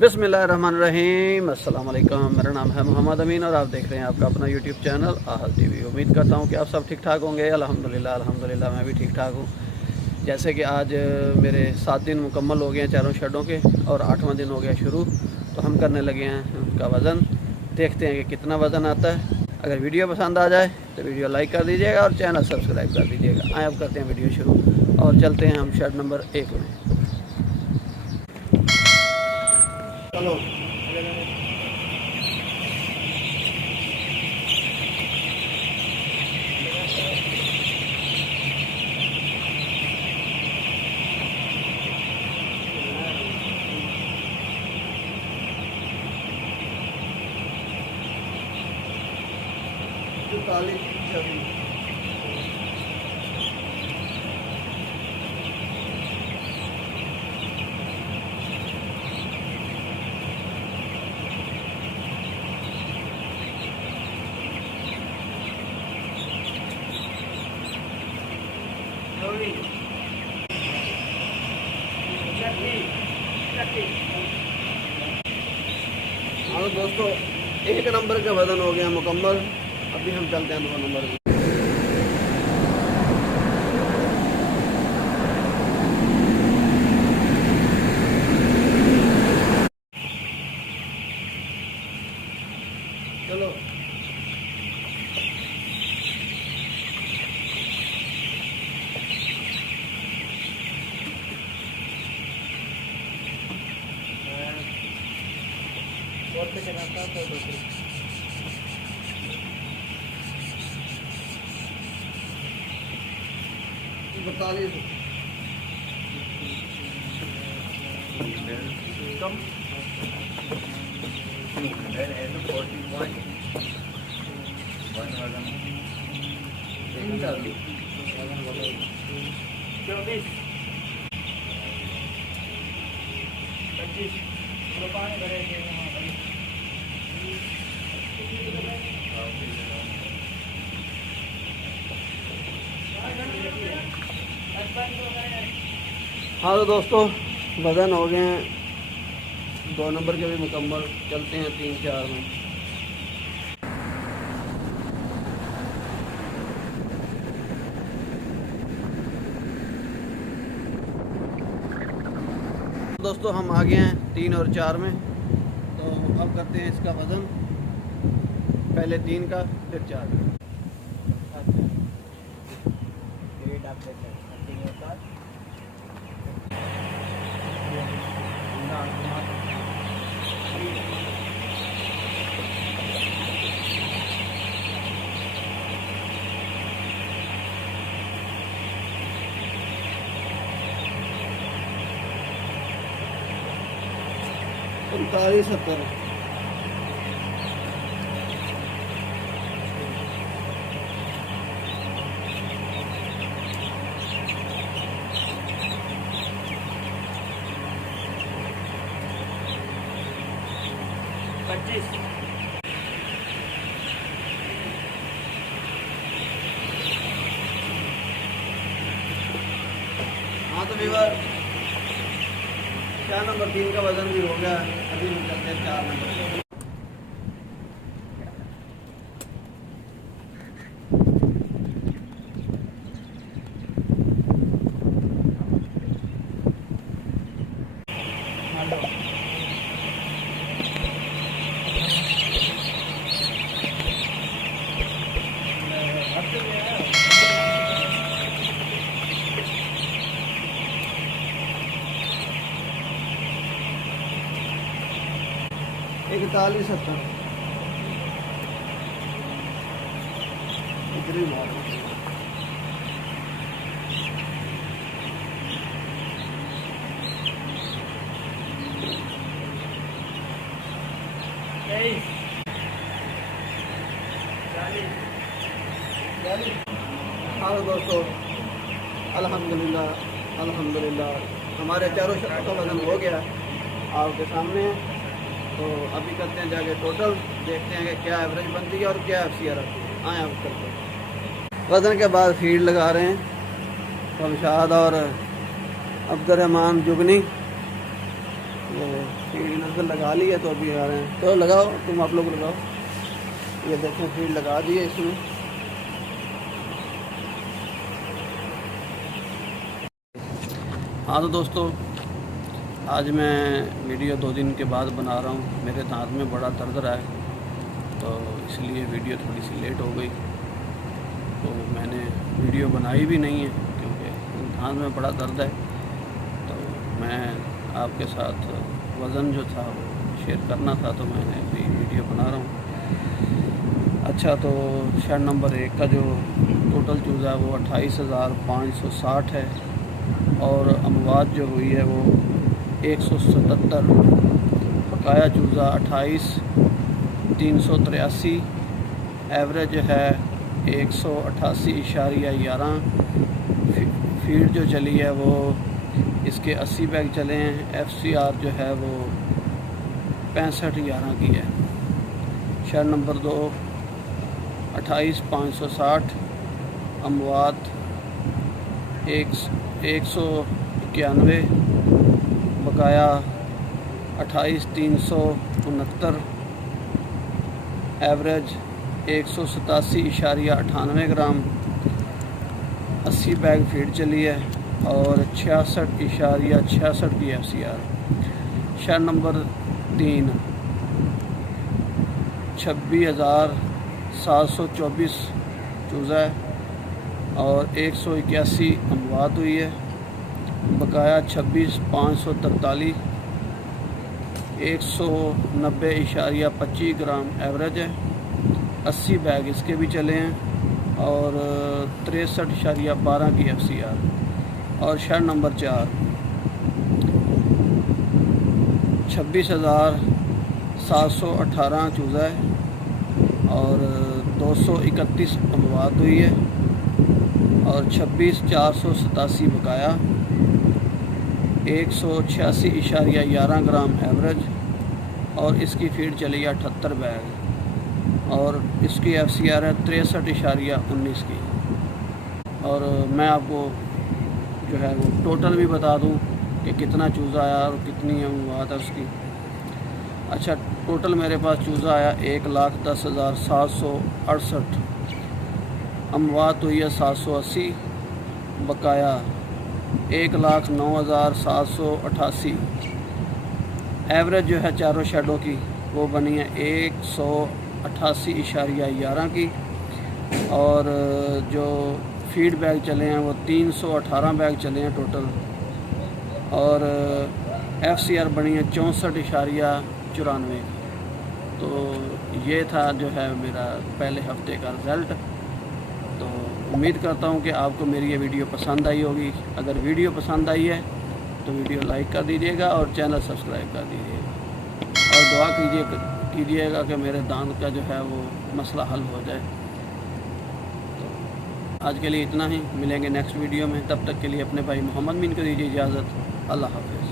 बिस्मिल्लाहिर्रहमानिर्रहीम। अस्सलाम वालेकुम। मेरा नाम है मोहम्मद अमीन और आप देख रहे हैं आपका अपना यूट्यूब चैनल आहल टीवी। उम्मीद करता हूं कि आप सब ठीक ठाक होंगे। अल्हम्दुलिल्लाह मैं भी ठीक ठाक हूं। जैसे कि आज मेरे 7 दिन मुकम्मल हो गए हैं चारों शेडों के और 8वां दिन हो गया शुरू। तो हम करने लगे हैं उसका वज़न। देखते हैं कि कितना वज़न आता है। अगर वीडियो पसंद आ जाए तो वीडियो लाइक कर दीजिएगा और चैनल सब्सक्राइब कर दीजिएगा। आए अब करते हैं वीडियो शुरू और चलते हैं हम शेड नंबर 1 में। चलो हाँ दोस्तों, 1 नंबर का वज़न हो गया मुकम्मल। अभी हम चलते हैं 2 नंबर में। चलो और पे चलाता तो 42 कम 24 25 पानी भरे हाँ तो दोस्तों, वज़न हो गए हैं 2 नंबर के भी मुकम्मल। चलते हैं 3-4 में। दोस्तों हम आ गए हैं 3 और 4 में। तो अब करते हैं इसका वज़न, पहले 3 का फिर 4 का। उनतालीस 70 25 हाँ तो वीवर 4 नंबर 3 का वज़न भी हो गया। अभी हम चलते हैं 4 नंबर। इकतालीस 70 इतनी मार 23 40। हाँ दोस्तों, अल्हम्दुलिल्लाह हमारे चारों शर्टों का वज़न हो गया आपके सामने। तो अभी करते हैं जाके टोटल, देखते हैं कि क्या एवरेज बनती है और क्या FCR आती है। आए आप करते हैं। वज़न के बाद फीड लगा रहे हैं शमशाद और अब्दुर्रहमान जुगनी। फीड इधर से लगा ली है तो अभी आ रहे हैं। तो लगाओ, तुम आप लोग लगाओ। ये देखें फीड लगा दी है इसमें। हाँ तो दोस्तों, आज मैं वीडियो 2 दिन के बाद बना रहा हूँ। मेरे दांत में बड़ा दर्द रहा है तो इसलिए वीडियो थोड़ी सी लेट हो गई। तो मैंने वीडियो बनाई भी नहीं है क्योंकि दांत में बड़ा दर्द है। तो मैं आपके साथ वज़न जो था वो शेयर करना था तो मैंने अभी वीडियो बना रहा हूँ। अच्छा, तो शेड नंबर 1 का जो टोटल चूज़ा है वो 28,560 है और अमवात जो हुई है वो 177। बकाया चूज़ा 28,383। एवरेज है 188.11। फीड जो चली है वो इसके 80 बैग चले हैं। FCR जो है वो 65.11 की है। Shed number 2 28,560। अमवात 191। बकाया 28,369। एवरेज 187.98 ग्राम। 80 बैग फीड चली है और 66.66 की FCR। शेड नंबर 3 26,724 चूज़ा है और 181 अमवात हुई है। बकाया 26,543। 190.25 ग्राम एवरेज है। 80 बैग इसके भी चले हैं और 63.12 की FCR। और शेड नंबर 4 26,718 चूज़ा है और 231 अमवात हुई है और 26,487 बकाया। 186.11 ग्राम एवरेज और इसकी फीड चली है 78 बैग और इसकी FCR है 63.19 की। और मैं आपको जो है वो टोटल भी बता दूं कि कितना चूज़ा आया और कितनी अमवात है उसकी। अच्छा, टोटल मेरे पास चूज़ा आया 1,10,768। अमवात हुई है 780। बकाया 1,09,788। एवरेज जो है चारों शेडों की वो बनी है 188.11 की और जो फीड बैग चले हैं वो 318 बैग चले हैं टोटल और FCR बनी है 64.94। तो ये था जो है मेरा पहले हफ्ते का रिज़ल्ट। तो उम्मीद करता हूँ कि आपको मेरी ये वीडियो पसंद आई होगी। अगर वीडियो पसंद आई है तो वीडियो लाइक कर दीजिएगा और चैनल सब्सक्राइब कर दीजिएगा और दुआ कीजिएगा कि मेरे दांत का जो है वो मसला हल हो जाए। तो आज के लिए इतना ही, मिलेंगे नेक्स्ट वीडियो में। तब तक के लिए अपने भाई मोहम्मद मीन को दीजिए इजाज़त। अल्लाह हाफ़िज़।